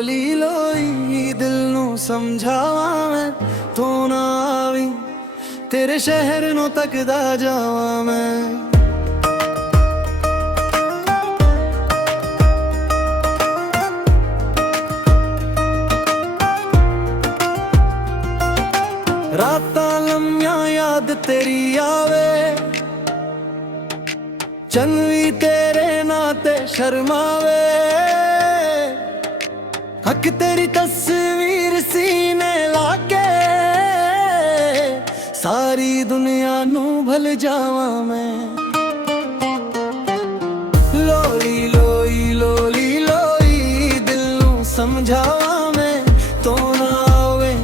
ਲੋਲੀ ਲੋਈ ਦਿਲ ਨੂੰ ਸਮਝਾਵਾਂ ਮੈਂ, ਤੂੰ ਨਾ ਆਵੀਂ ਤੇਰੇ ਸ਼ਹਿਰ ਨੂੰ ਤੱਕਦਾ ਜਾਵਾਂ ਮੈਂ। ਰਾਤਾਂ ਲੰਮੀਆਂ ਯਾਦ ਤੇਰੀ ਆਵੇ, ਚੰਨ ਵੀ ਤੇਰੇ ਨਾਂ ਤੇ ਸ਼ਰਮਾਵੇ। ਹੱਕ ਤੇਰੀ ਤਸਵੀਰ ਸੀਨੇ ਲਾ ਕੇ, ਸਾਰੀ ਦੁਨੀਆ ਨੂੰ ਭੁੱਲ ਜਾਵਾਂ ਮੈਂ। ਲੋਲੀ ਲੋਈ ਲੋਲੀ ਲੋਈ ਦਿਲ ਨੂੰ ਸਮਝਾਵਾਂ ਮੈਂ, ਤੂੰ ਨਾ ਆਵੇ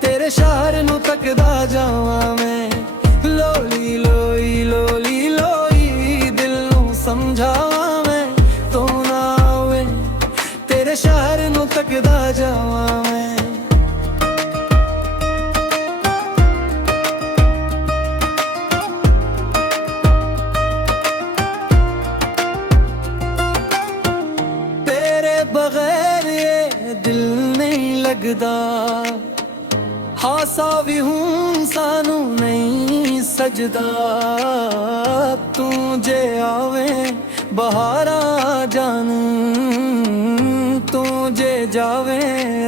ਤੇਰੇ ਸ਼ਹਿਰ ਨੂੰ ਤੱਕਦਾ ਜਾਵਾਂ ਮੈਂ। ਲੋਲੀ ਲੋਈ ਲੋਲੀ ਲੋਈ ਦਿਲ ਨੂੰ ਸਮਝਾਵਾਂ ਮੈਂ, ਤੂੰ ਨਾ ਆਵੇ ਤੇਰੇ ਸ਼ਹਿਰ ਨੂੰ ਤੱਕਦਾ ਜਾਵਾਂ ਮੈਂ। तेरे बगैर ये दिल नहीं लगदा, हासा भी हूँ सानू नहीं सजदा। तू जे आवे बहारा जान, तू जे जावे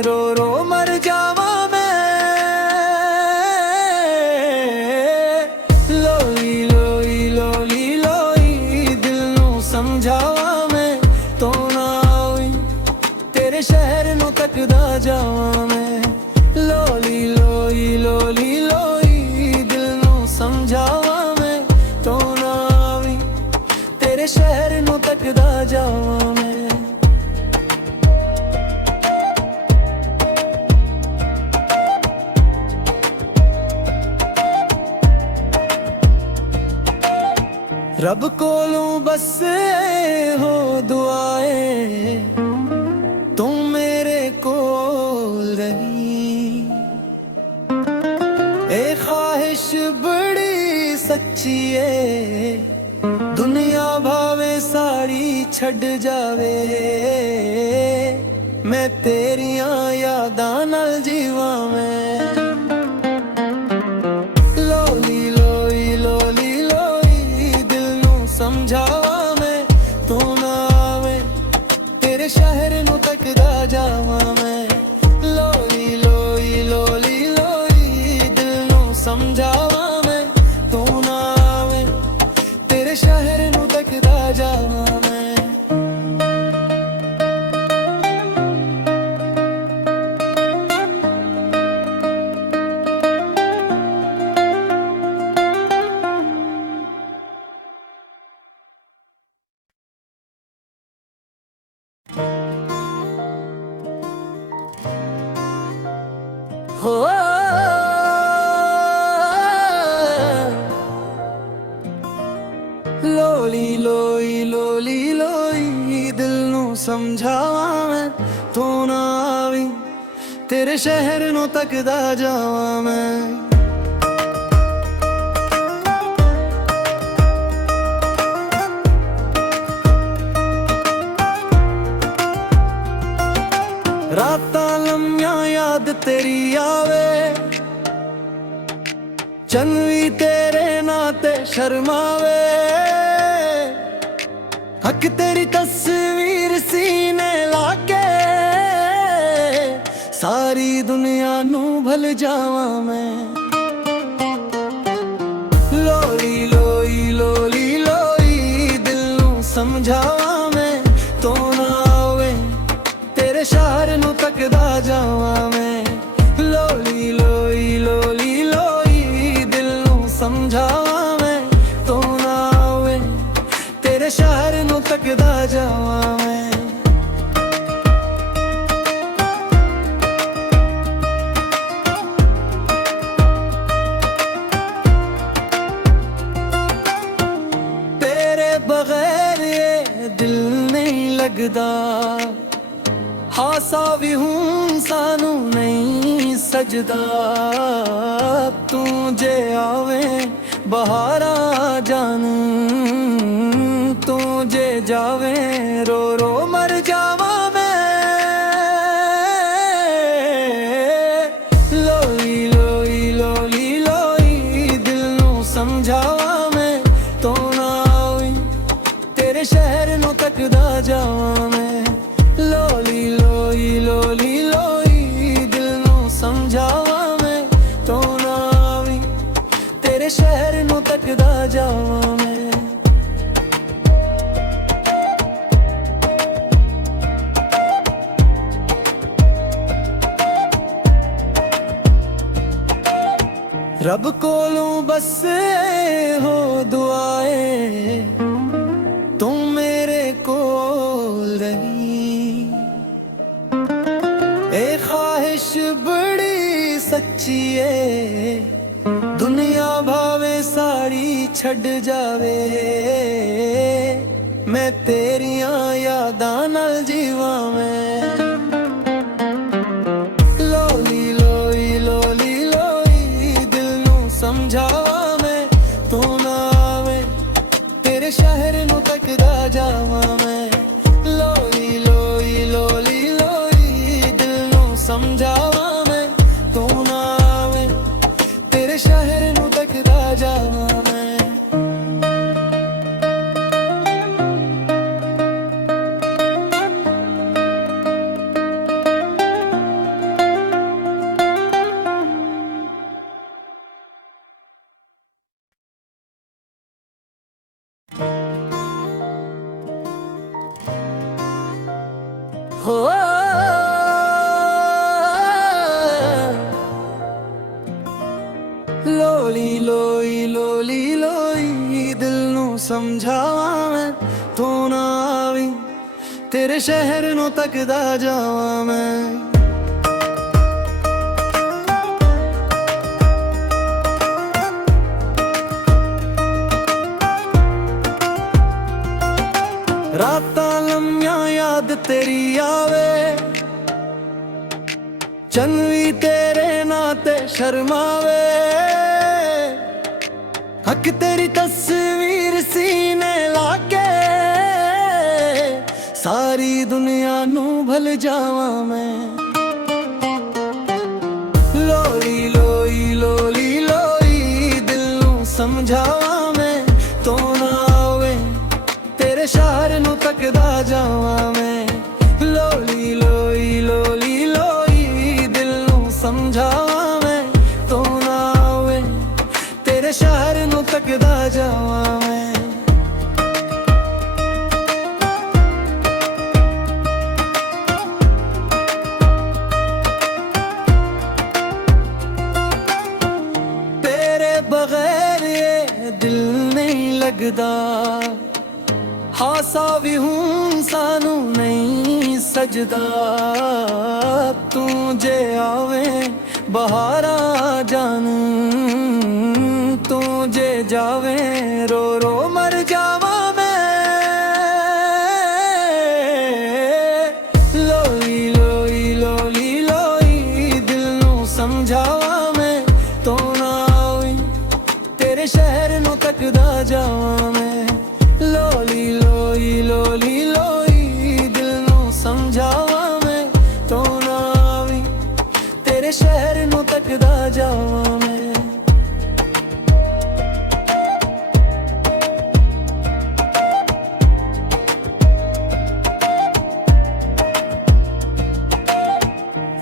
रो रो मर जावा मैं। लोली लोई लोली लोई दिल नू समझावा मैं, तू ना आवी तेरे शहर नू तकदा जावा मैं। लोली लोई लोली लोई दिल नू समझावा मैं, तू ना आवी तेरे शहर नू तकदा जावा मैं। रब कोलों बस हो दुआए, तुम मेरे कोल रही। ए ख्वाहिश बड़ी सच्ची है, दुनिया भावे सारी छड़ जावे। मैं तेरियां यादां नाल जीवा मैं। लोली लोई लोली लोई दिल नू समझावा मैं, तू ना आवे तेरे शहर नू तकदा जावा मैं। लोली लोई लोली लोई दिल नू समझावा मैं, तू ना आवे तेरे शहर नू तकदा जावा मैं। हो लोली लोई लोली लोई दिल नू समझावा मैं, तू ना आवी तेरे शहर नू तकदा जावा मैं। रातां लम्मियां याद तेरी आवे, चंन भी तेरे ਨਾਂ ते शर्मावे। हक तेरी तस्वीर सीने ला के, सारी दुनिया नू भुल जावां मैं। लोली लोई लोली लोई दिल नू समझावा मैं, तू ना आवे तेरे शहर नू तकदा जावा मैं। लोली लोई लोली लोई दिल नू समझावा मैं, तू ना आवे तेरे शहर नू तकदा जावा मैं। तेरे बगैर ये दिल नहीं लगदा, हासा भी हूँ सानू नहीं सजदा। तू जे आवे बहारा जान, तू जे जावे रो रो मर जावा मैं। रब कोलों बस हो दुआए तू मेरे कोल रही। ए ख्वाहिश बड़ी सच्ची है दुनिया भावे सारी छड़ जावे मैं तेरिया यादां नाल जीवा मैं। लोली लोई लोली लोई दिल नू समझावा मैं तू ना आवे तेरे शहर नू तकदा जावा मैं। लोली लोई लोली लोई दिल नू समझावा मैं तू ना आवे तेरे शहर नू तकदा जावा मैं। हो लोली लोई लोली लोई दिल नू समझावा मैं तू ना आवी तेरे शहर नू तकदा जावा मैं। रातां लम्मियां याद तेरी आवे चन्न भी तेरे नाते शर्मावे हक तेरी तस्वीर सीने लाके सारी दुनिया नू भल जावा मैं। लोली लोई लोली लोई दिल नू समझावा मैं तू ना आवे तेरे शहर नू तकदा जावा मैं। लोली लोई लोली लोई दिल नू समझावा मैं तू ना आवे तेरे शहर नू तकदा जावा मैं। तेरे बगैर ये दिल नहीं लगदा हासा भी हूँ सानू नहीं सजदा तू जे आवे बहारा जान तू जे जावे रो रो मर जावा मैं। लोली लोई लोली लोई दिल नू समझावा मैं तू ना आवी तेरे शहर नू तकदा जावा मैं। लोली लोई लोली लोई दिल नू समझावा मैं तू ना आवी तेरे शहर नू तकदा जावा मैं।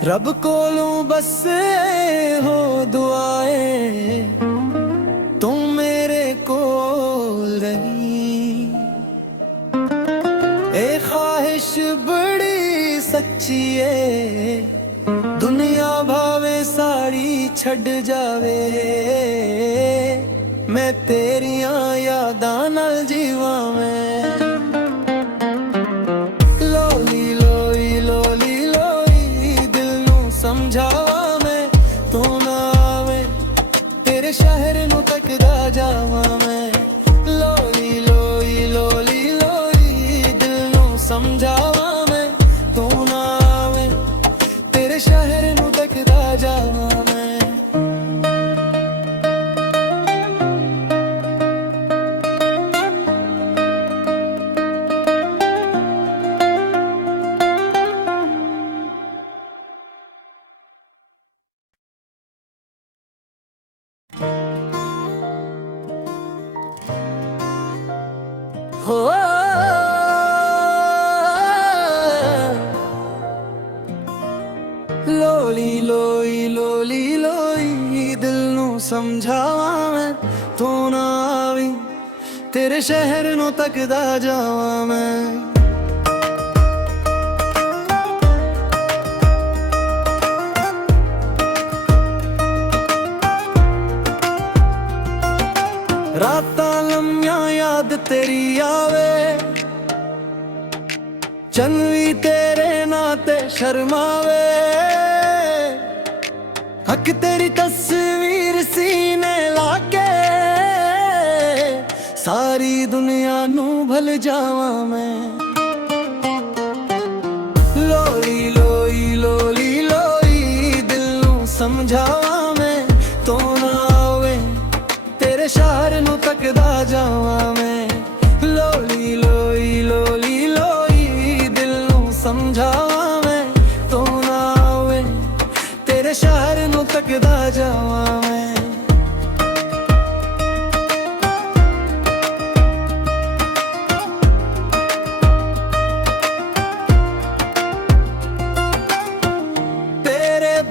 रब कोलों बस हो दुआए तू मेरे कोल रही। ए ख्वाहिश बड़ी सच्ची है दुनिया भावे सारी छड़ जावे मैं तेरिया यादां नाल जीवा मैं। लोली लोई लोली लोई दिल नू समझावा मैं तू ना आवे तेरे शहर नू तकदा जावा मैं। लोली लोई लोली लोई दिल नू समझावा मैं तू ना आवे तेरे शहर नू तकदा जावा मैं। हो लोली लोई लोली लोई दिल नू समझावा मैं तू ना आवी तेरे शहर नू तकदा जावा मैं। ਚੰਨ ਵੀ ਤੇਰੇ ਨਾਂ ਤੇ ਸ਼ਰਮਾਵੇ ਹੱਕ ਤੇਰੀ ਤਸਵੀਰ ਸੀਨੇ ਲਾ ਕੇ ਸਾਰੀ ਦੁਨੀਆ ਨੂੰ ਭੁੱਲ ਜਾਵਾਂ ਮੈਂ ਲੋਈ ਲੋਈ ਲੋਲੀ ਲੋਈ ਦਿਲ ਨੂੰ ਸਮਝਾਵਾਂ ਮੈਂ ਤੂੰ ਨਾ ਆਵੇ ਤੇਰੇ ਸ਼ਹਿਰ ਨੂੰ ਤੱਕਦਾ ਜਾਵਾਂ ਮੈਂ ਲੋਲੀ ਲੋਈ ਲੋਲੀ ਲੋਈ ਦਿਲ ਨੂੰ ਸਮਝਾਵਾਂ ਮੈਂ ਤੂੰ ਨਾ ਆਵੇ ਤੇਰੇ ਸ਼ਹਿਰ ਨੂੰ ਤੱਕਦਾ ਜਾਵਾਂ ਮੈਂ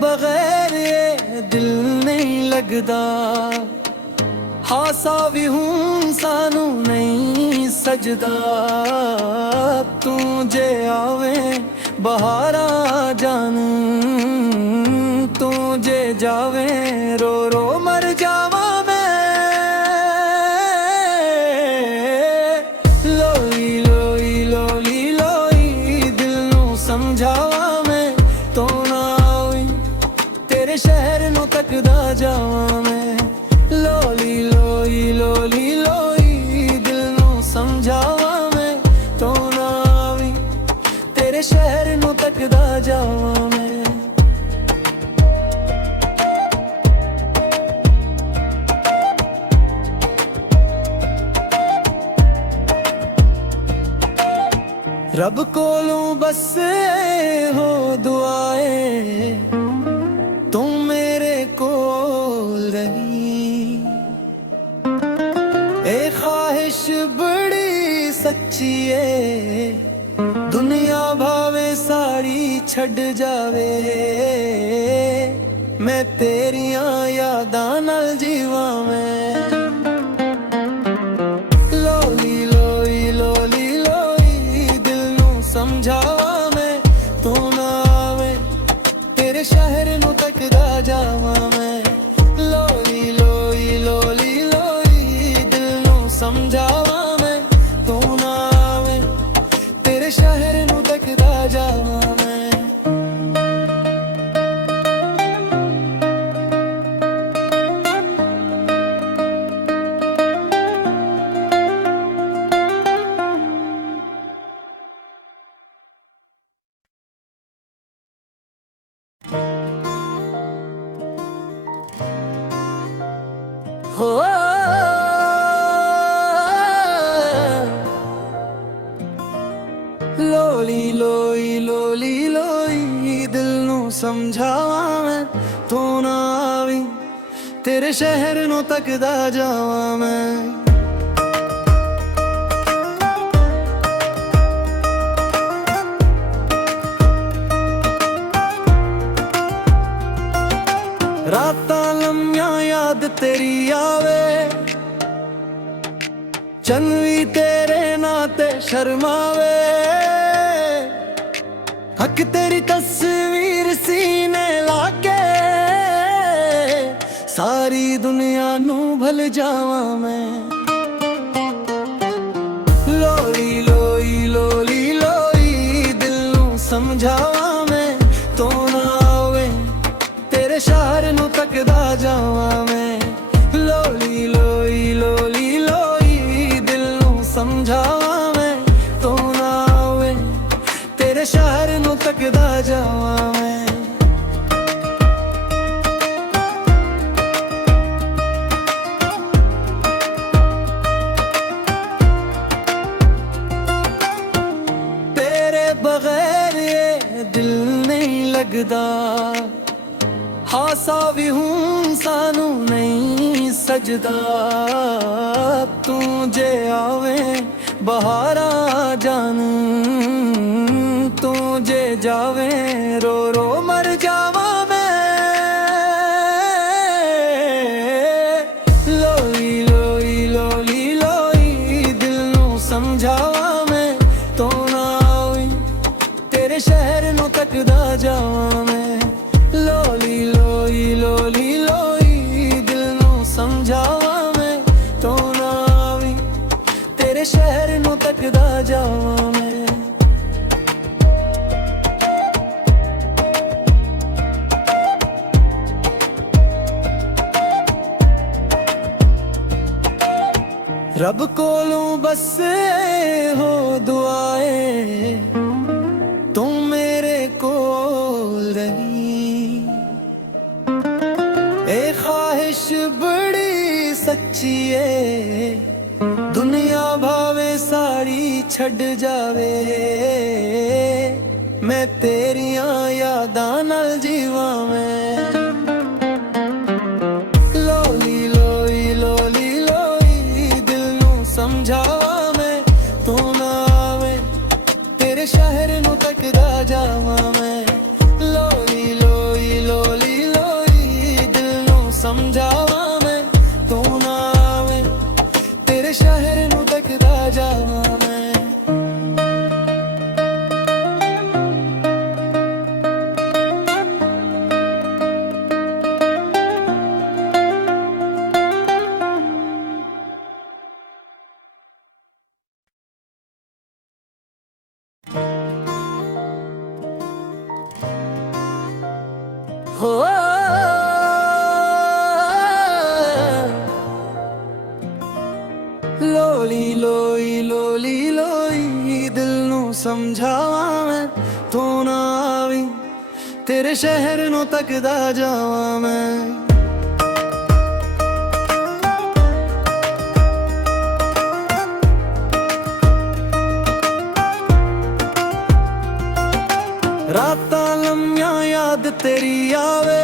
बगैर ये दिल नहीं लगदा हासा भी हूँ सानू नहीं सजदा तू जे आवे बहारा जान तू जे जावे रो रो मर जावा मैं लोई लोई लोली लोई दिल नू समझावा मैं तो ना तेरे शहर ਨੂੰ ਤੱਕਦਾ ਜਾਵਾਂ ਮੈਂ ਲੋਲੀ ਲੋਈ ਲੋਲੀ ਲੋਈ ਦਿਲ ਨੂੰ ਸਮਝਾਵਾਂ ਮੈਂ ਤੂੰ ਨਾ ਆਵੀਂ ਤੇਰੇ ਸ਼ਹਿਰ ਨੂੰ ਤੱਕਦਾ ਜਾਵਾਂ ਮੈਂ ਰੱਬ ਕੋਲੋਂ ਬਸ ਹੋ ਦੁਆਏ तुम मेरे कोल रही ए ख्वाहिश बड़ी सच्ची है दुनिया भावे सारी छड़ जावे मैं तेरियां यादां नाल जीवां मैं लोली लोई लोली लोई दिल नू समझावां मैं तू ना आवे तेरे शहर नू तकदा जावां मैं लोली लोई लोली लोई दिल नू समझावां मैं तू ना आवे तेरे शहर नू तकदा जावां मैं हो लोली लोई लोली लोई दिल नू समझावां मैं तू ना आवी तेरे शहर नू तकदा जावां मैं रातां लम्मियां याद तेरी आवे चंन भी तेरे ਨਾਂ ਤੇ शर्मावे हक तेरी तस्वीर सीने लाके सारी दुनिया नू भुल जावां मैं लोली लोई लोली लोई दिल नू समझावां मैं तू ना आवे तेरे शहर नू तकदा जावां मैं लोली लोई लोली लोई दिल नू समझावां मैं तू ना आवे तेरे शहर नू तकदा जावां मैं तेरे बगैर ये दिल नहीं लगदा हासा भी हूँ सानू नहीं सजदा तू जे आवे बहारा जान तू जे जावे रो रो मर जावा मैं लोई लोई लोली लोई दिल नू समझावा मैं तू ना आवी तेरे शहर नू तकदा जावां मैं लोली लोई लोली लोई दिल नू समझावां मैं तू ना आवी तेरे शहर नू तकदा जावां मैं रब कोलों बस हो दुआएं, तुम मेरे कोल रही। ए ख्वाहिश बड़ी सच्ची है, दुनिया भावे सारी छड़ जावे, मैं तेरिया यादां नाल जीवा मैं। लोली लोई लोली लोई दिल नू समझावा मैं, तू ना आवे तेरे शहर नू तकदा जावा मैं। लोली लोई लोली लोई दिल नू समझावा मैं, तू ना आवे तेरे शहर नू तकदा जावा मैं। हो लोली लोई लोली लोई दिल नू समझावा मैं, तू ना आवी तेरे शहर नू तकदा जावा मैं। रातां लम्मियां याद तेरी आवे,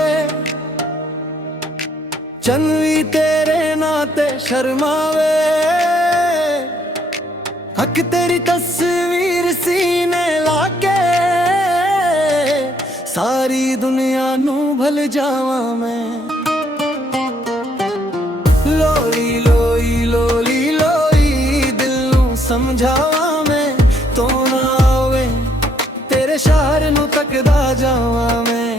चन भी तेरे नाते शर्मावे, हक तेरी तस्वीर सीने लाके सारी दुनिया नू भल जावा मैं। लोली लोई लोली लोई दिल नू समझावा मैं, तो ना आवे तेरे शहर नू तकदा जावा मैं।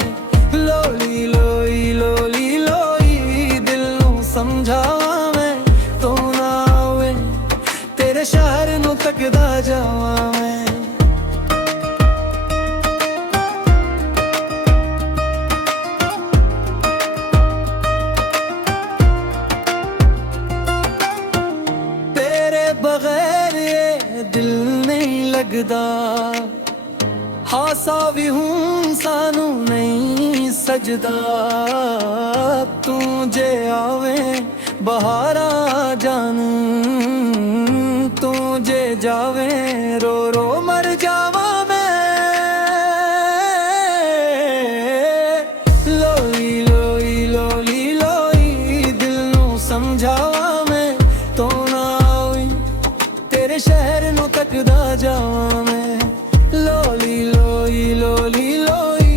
लोली लोई लोली लोई दिल नू समझावा मैं, तो ना आवे तेरे शहर नू तकदा जावा मैं। तेरे बगैर ये दिल नहीं लगदा, हासा भी हूँ सानू नहीं सजदा। तू जे आवे बहारा जान, तू जे जावे रो रो मर जावा मैं। लोली लोई लोली लोई दिल नू समझावा मैं, तो ना आवी तेरे शहर नू तकदा जावा मैं। लोली लोई लोली लोई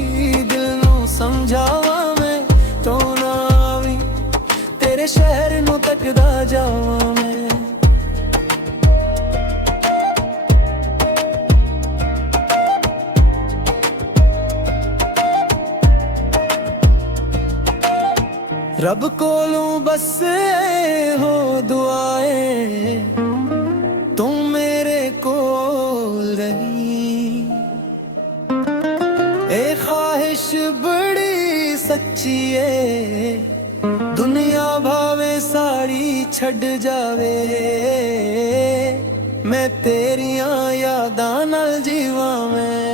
दिल नू समझावा मैं, तो ना आवी तेरे शहर नू तकदा जावा मैं। रब कोलों बस हो दुआएं, तुम मेरे कोल रही। ए ख्वाहिश बड़ी सच्ची है, दुनिया भावे सारी छड़ जावे, मैं तेरिया यादां नाल जीवा मैं।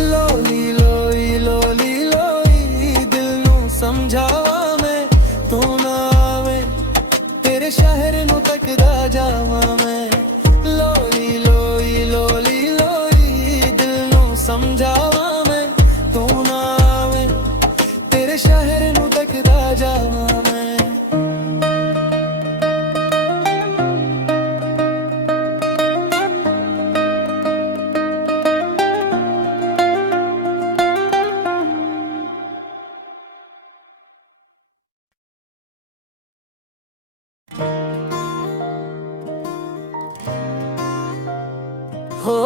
लोली लोई लोली लोई दिल नू समझावा मैं, तू ना आवे तेरे शहर नू तकदा जावा मैं। लोली लोई लोली लोई दिल नू समझावा मैं, तू ना आवे तेरे शहर नू तकदा जावा मैं। हो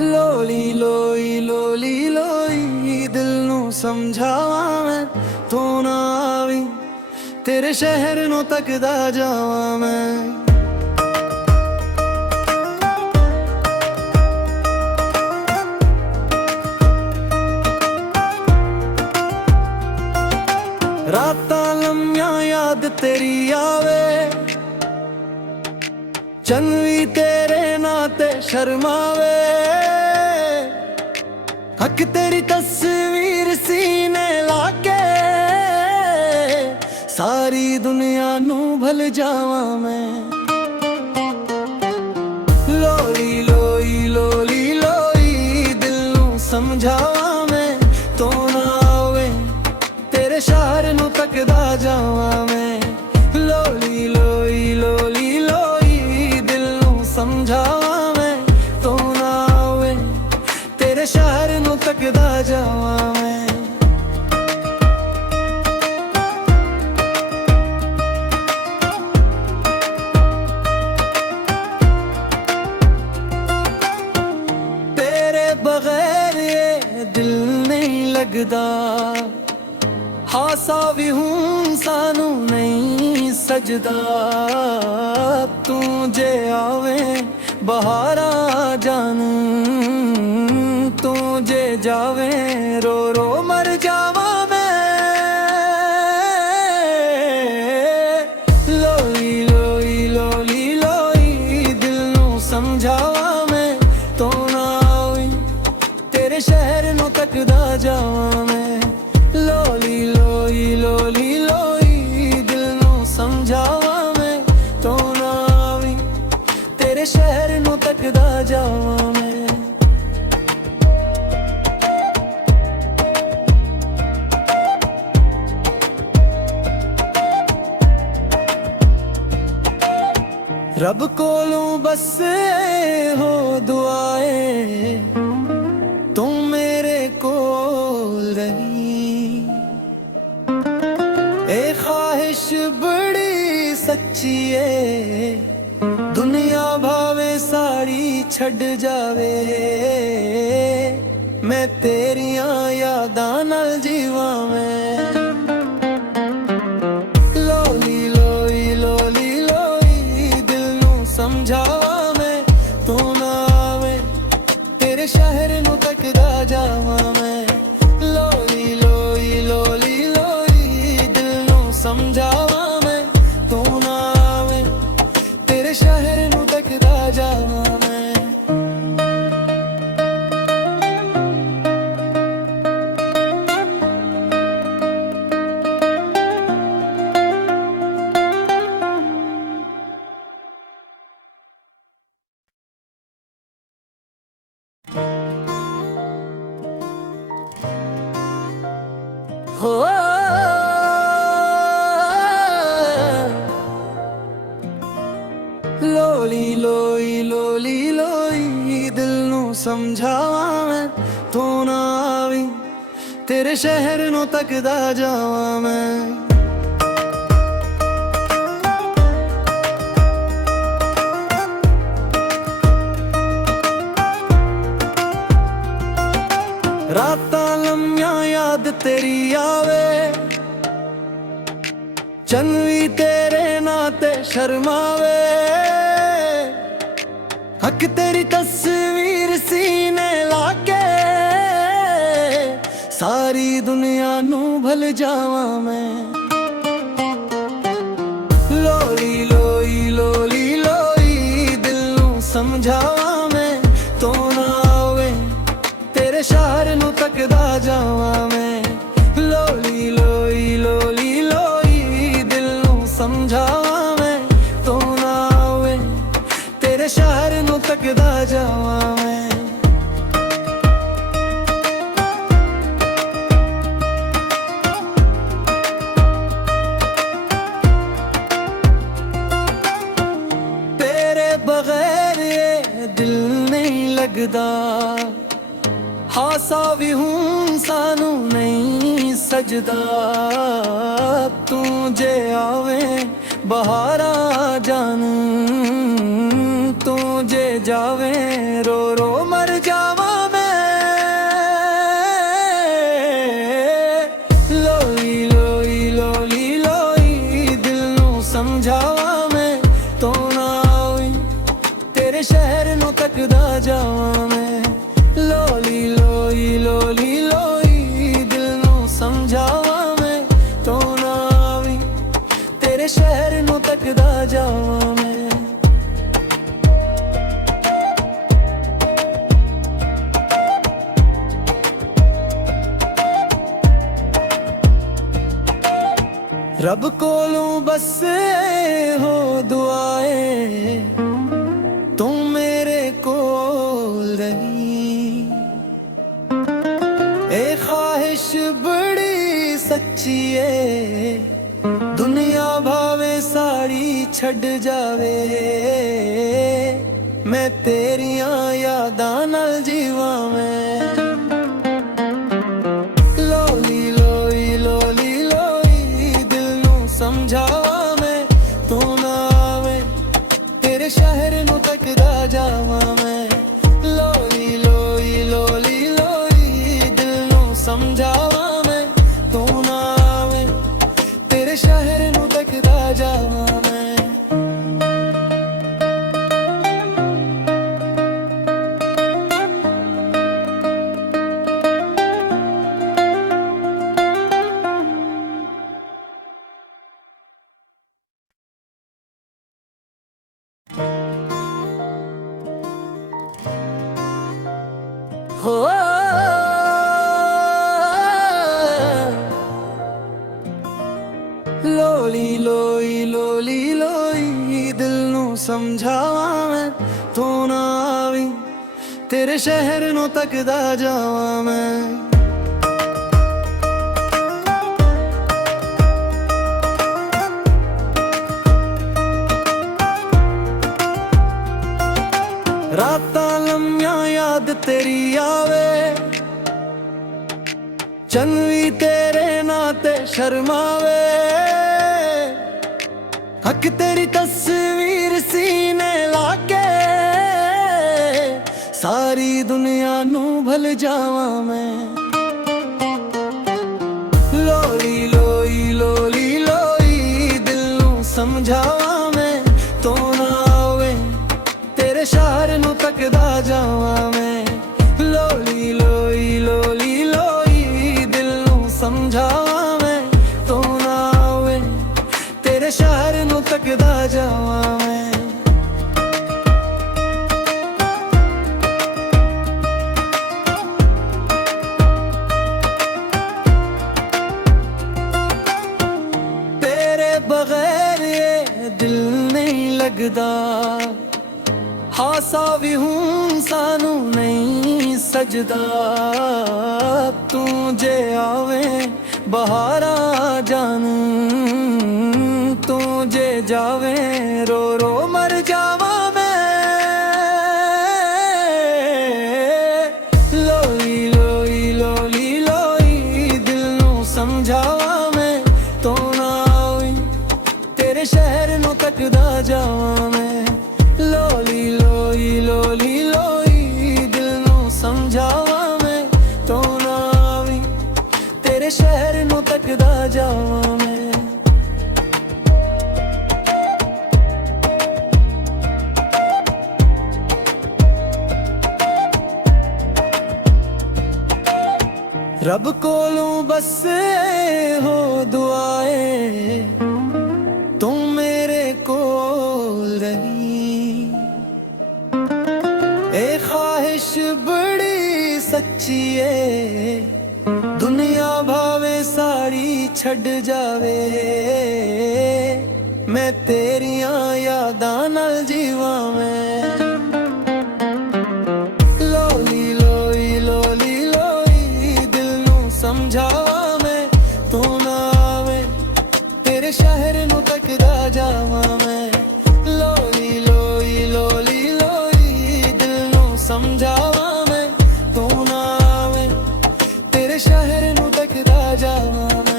लोली लोई लोली लोई दिल नू समझावा मैं, तू ना आवी तेरे शहर नू तकदा जावा मैं। ਚੰਨ ਤੇਰੇ ਨਾਂ ਤੇ ਸ਼ਰਮਾਵੇ ਹੱਕ ਤੇਰੀ ਤਸਵੀਰ ਸੀਨੇ ਲਾ ਕੇ ਸਾਰੀ ਦੁਨੀਆ ਨੂੰ ਭੁੱਲ ਜਾਵਾਂ ਮੈਂ ਲੋਈ ਲੋਈ ਲੋਲੀ ਲੋਈ ਦਿਲ ਨੂੰ ਸਮਝਾਵਾਂ ਮੈਂ ਤੂੰ ਨਾ ਆਵੇ ਤੇਰੇ ਸ਼ਹਿਰ ਨੂੰ ਤੱਕਦਾ ਜਾਵਾਂ ਮੈਂ ਲੋਲੀ ਲੋਈ ਲੋਲੀ ਲੋਈ ਦਿਲ ਨੂੰ ਸਮਝਾਵਾਂ ਮੈਂ ਤੂੰ ਨਾ ਆਵੇ ਤੇਰੇ ਸ਼ਹਿਰ ਨੂੰ ਤੱਕਦਾ ਜਾਵਾਂ ਮੈਂ बगैर ये दिल नहीं लगदा हासा भी हूँ सानू नहीं सजदा तू जे आवे बहारा जान तू जे जावे रो रो मर जावा मैं लोई लोई लोली लोई दिल नू समझावा मैं तो ना तेरे शहर नु तकदा जावां मैं लोली लोई लोली लोई दिल नू समझावां मैं तो ना आवी तेरे शहर नु तकदा जावां मैं रब कोलों बस हो दुआए तुम मेरे कोल रही ए ख्वाहिश बड़ी सच्ची है दुनिया भावे साड़ी छड़ जावे मैं तेरियां यादां नाल जीवा मैं लोली लोई लोली लोई दिल नू समझावा मैं तू ना आवे तेरे शहर नू तकदा जावां मैं लोली लोई लोली लोई दिल नू समझावां मैं तू ना आवे तेरे शहर नू तकदा जावां मैं हो लोली लोई लोली लोई दिल नू समझावां मैं तू ना आवी तेरे शहर नू तकदा जावां मैं रातां लम्मियां याद तेरी आवे चन्वी तेरे ਨਾਂ ਤੇ शर्मावे हक तेरी तस्वीर सीने लाके सारी दुनिया नू भुल जावां मैं लोली लोई लोली लोई दिल नू समझावां मैं तू ना आवे तेरे शहर नू तकदा जावां मैं लोली लोई लोली लोई दिल नू समझावां मैं तू ना आवे तेरे शहर नू तकदा जावां मैं तेरे बगैर ये दिल नहीं लगदा हासा भी हूँ सानू नहीं सजदा तू जे आवे बहारा जान तू जे जावे रो रो मर जावा मैं लोई लोई लोली लोई दिल नू समझावा मैं तो ना आवी तेरे शहर नू तकदा जावां मैं लोली लोई लोली लोई दिल नू समझावां मैं तो ना आवी तेरे शहर नू तकदा जावां मैं रब कोलों बस हो दुआएं, तुम मेरे कोल रही। ए ख्वाहिश बड़ी सच्ची है, दुनिया भावे सारी छड़ जावे, मैं तेरियां यादां नाल जीवां मैं। लोली लोई लोली लोई दिल नू समझावा मैं, तू ना आवे तेरे शहर नू तकदा जावां मैं। लोली लोई लोली लोई दिल नू समझावा मैं, तू ना आवे तेरे शहर नू तकदा जावां मैं। हो लोली लोई लोली लोई दिल नू समझावा मैं, तू ना आवी तेरे शहर नू तकदा जावां मैं। रातां लम्मियां याद तेरी आवे, चन भी तेरे नाते शर्मावे, हक तेरी तस्वीर सीने लाके सारी दुनिया नू भल जावां मैं। लोली लोई लोली लोई दिल नू समझावा मैं, तो ना आवे तेरे शहर नू तकदा जावां मैं। लोली लोई लोली लोई दिल नू समझावा मैं, तो ना आवे तेरे शहर नू तकदा जावां मैं। तेरे बगैर ये दिल नहीं लगदा, हासा भी हूं सानू नहीं सजदा। तू जे आवे बहारा जान, तू जे जावे रो रो मर जावा मैं। लोली लोई लोली लोई दिल नू समझावा मैं, तो ना आवी तेरे शहर नू तकदा जावां मैं। लोली लोई लोली लोई दिल नू समझावा मैं, तो ना आवी तेरे शहर नू तकदा जावां मैं। रब कोलों बस हो दुआएं, तुम मेरे कोल रही। ए ख्वाहिश बड़ी सच्ची है, दुनिया भावे सारी छड़ जावे, मैं तेरियां यादां नाल जीवां मैं। लोली लोई लोली लोई दिल नू समझावा मैं, तू ना आवे तेरे शहर नू तकदा जावां मैं। लोली लोई लोली लोई दिल नू समझावा मैं, तू ना आवे तेरे शहर नू तकदा जावां मैं।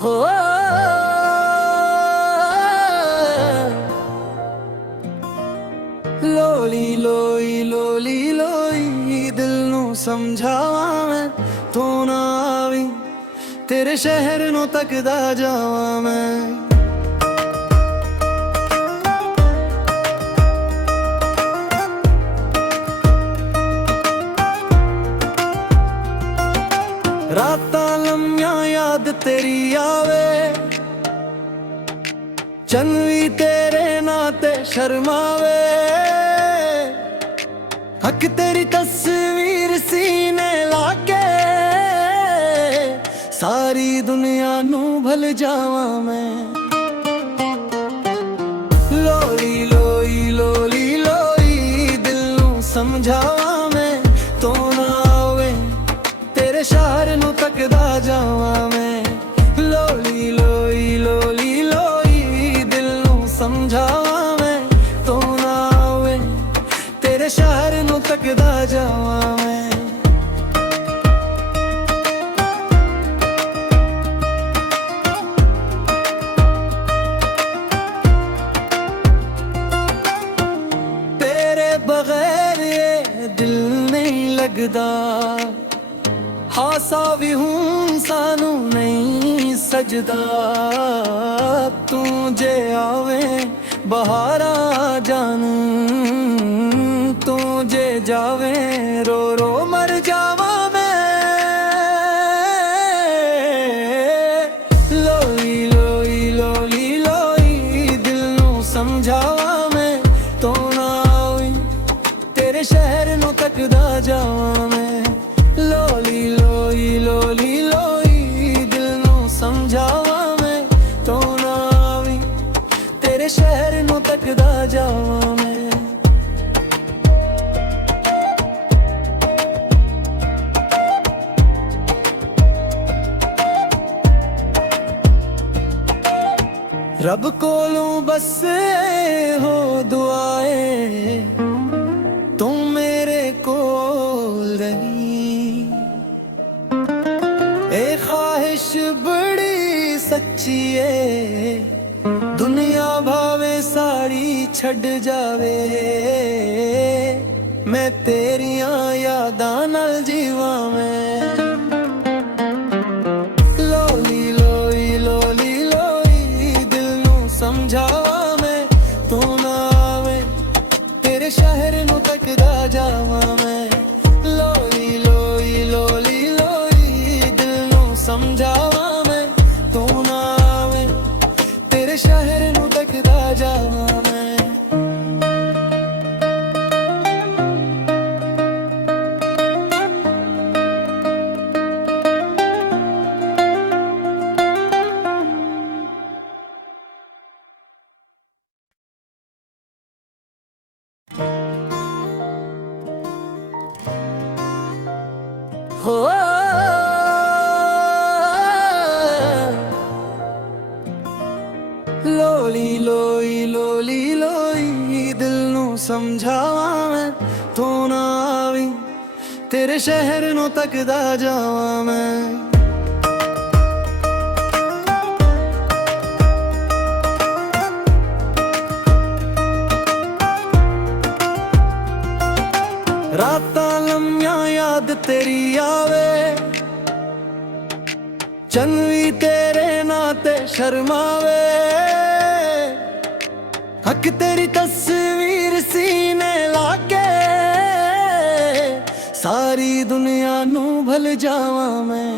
हो लोली लोई लोली लोई दिल नू समझावा मैं, तू ना आवी तेरे शहर नू तकदा जावां मैं। ਆਵੇ ਚੰਨ ਵੀ ਤੇਰੇ ਨਾਂ ਤੇ ਸ਼ਰਮਾਵੇ ਹੱਕ ਤੇਰੀ ਤਸਵੀਰ ਸੀਨੇ ਲਾ ਕੇ ਸਾਰੀ ਦੁਨੀਆ ਨੂੰ ਭੁੱਲ ਜਾਵਾਂ ਮੈਂ ਲੋਲੀ ਲੋਈ ਲੋਲੀ ਲੋਈ ਦਿਲ ਨੂੰ ਸਮਝਾਵਾਂ ਮੈਂ ਤੂੰ ਨਾ ਆਵੇ ਤੇਰੇ ਸ਼ਹਿਰ ਨੂੰ ਤੱਕਦਾ ਜਾਵਾਂ ਮੈਂ ਲੋਲੀ ਲੋਈ ਲੋਲੀ ਲੋਈ ਦਿਲ ਨੂੰ ਸਮਝਾਵਾਂ ਮੈਂ ਤੂੰ ਨਾ ਆਵੇ ਤੇਰੇ ਸ਼ਹਿਰ ਨੂੰ ਤੱਕਦਾ ਜਾਵਾਂ ਮੈਂ बगैर ये दिल नहीं लगदा हासा भी हूँ सानू नहीं सजदा तू जे आवे बहारा जान तू जे जावे रो रो मर जावा मैं लोई लोई लोली लोई दिल नू समझावा मैं तो ना तेरे शहर नू तकदा जावां मैं लोली लोई लोली लोई दिल नू समझावां मैं तो ना आवी तेरे शहर नू तकदा जावां मैं रब कोलों बस हो दुआए तुम मेरे कोल रही ए ख्वाहिश बड़ी सच्ची है दुनिया भावे सारी छड़ जावे मैं तेरिया यादां नाल जीवा मैं लोली लोई लोली लोई दिल नू समझावा मैं तू ना आवे तेरे शहर नू तकदा जावां मैं लोली लोई लोली लोई दिल नू समझावां मैं तू ना आवे तेरे शहर नू तकदा जावां मैं हो लोली लोई लोली लोई दिल नू समझावां मैं तू ना आवी तेरे शहर नू तकदा जावां मैं रातां लम्मियां याद तेरी आवे चन्न भी तेरे नां ते शर्मावे हक तेरी तस्वीर सीने ला के सारी दुनिया नू भुल जावां मैं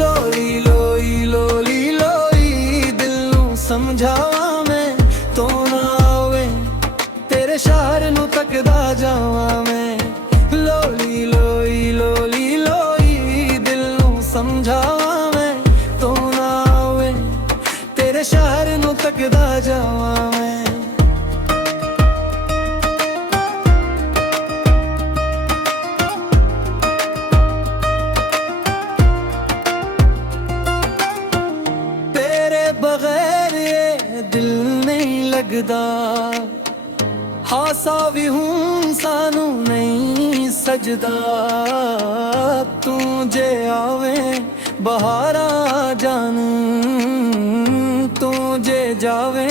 लोली लोई लोली लोई दिल नू समझावां मैं तू ना आवे तेरे शहर नू तकदा जावां मैं लोली लोई लोली लोई दिल नू समझावां मैं तू ना आवे तेरे शहर नू तकदा जावां मैं तेरे बगैर ये दिल नहीं लगदा हासा भी हूँ सानू नहीं सजदा तू जे आवे बहारा जान तू जे जावे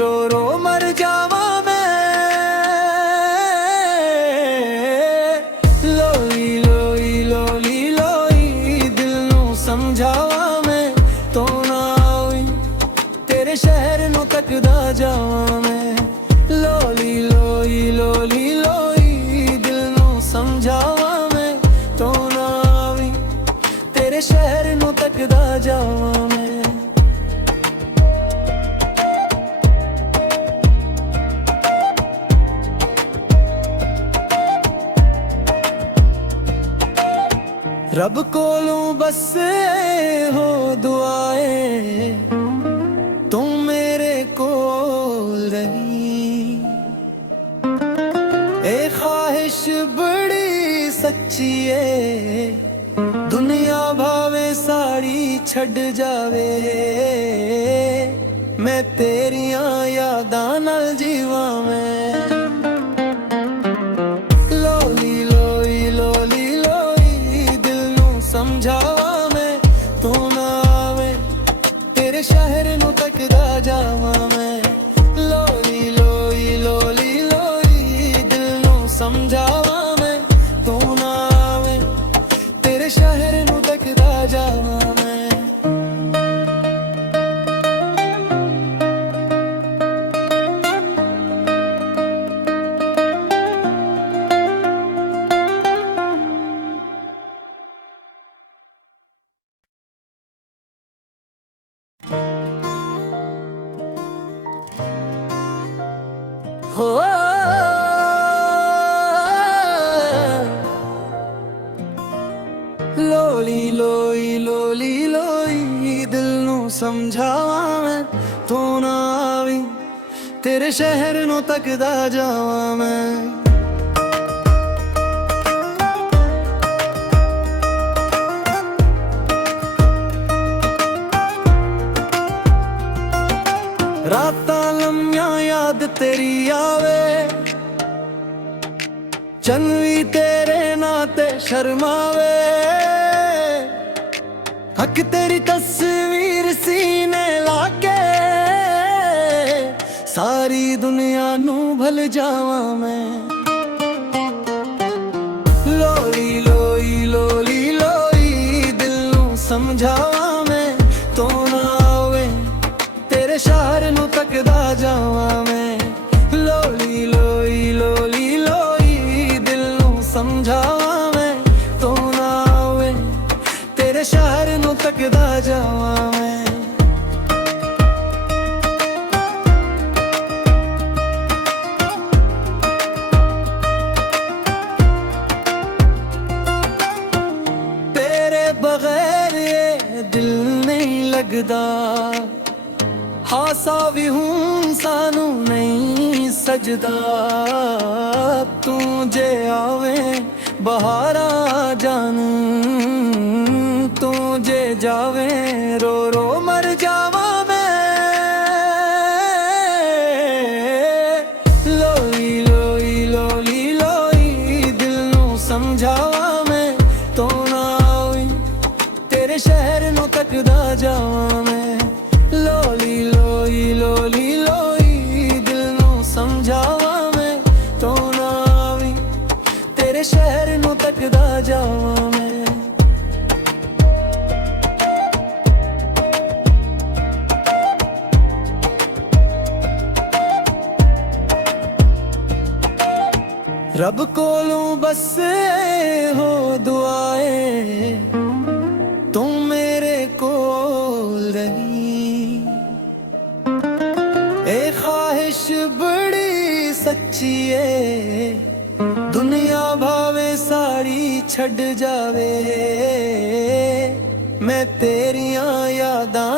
रो रो मर जावा मैं लोली लोई लोली लोई दिल नू समझावा मैं तो ना आवी तेरे शहर नू तकदा जावां मैं लोली लोई लोली लोई दिल नू समझावा मैं तो ना आवी तेरे शहर नू तकदा जावां मैं। रब कोलों बस हो दुआए तू मेरे कोल रही। ए ख्वाहिश बड़ी सच्ची है दुनिया भावे साड़ी छड़ जावे। मैं तेरियां यादां नाल जीवां मैं। समझावा मैं तू ना आवे तेरे शहर नू तकदा जावां मैं। लोली लोई लोली लोई दिल नू समझावा मैं तू ना आवे तेरे शहर नू तकदा जावां मैं। हो लोली लोई लोली लोई दिल नू समझावा मैं तू ना आवी तेरे शहर नू तकदा जावां मैं। रातां लम्मियां याद तेरी आवे चन भी तेरे नाते शर्मावे। हक तेरी तस्वीर सीने लाके सारी दुनिया नू भल जावां मैं। लोली लोई लोली लोई दिल नू समझावा मैं तू ना आवे तेरे शहर नू तकदा जावां मैं। लोली लोई लोली लोई दिल नू समझावा मैं तू ना आवे तेरे शहर नू तकदा जावां मैं। तेरे बगैर ये दिल नहीं लगदा। हासा भी हूँ सानू नहीं सजदा। तू जे आवे बहारा जान तू जे जावे रो रो मर जावा मैं। लोई लोई लोली लोई दिल नू समझावा मैं तू ना आवी तेरे शहर नू तकदा जावां मैं। लोली लोई लोली लोई दिल नू समझावा मैं तू ना आवी तेरे शहर नू तकदा जावां मैं। रब कोलों बस हो दुआए तू मेरे कोल रही। ए ख्वाहिश बड़ी सच्ची है दुनिया भावे साड़ी छड़ जावे। मैं तेरियां यादां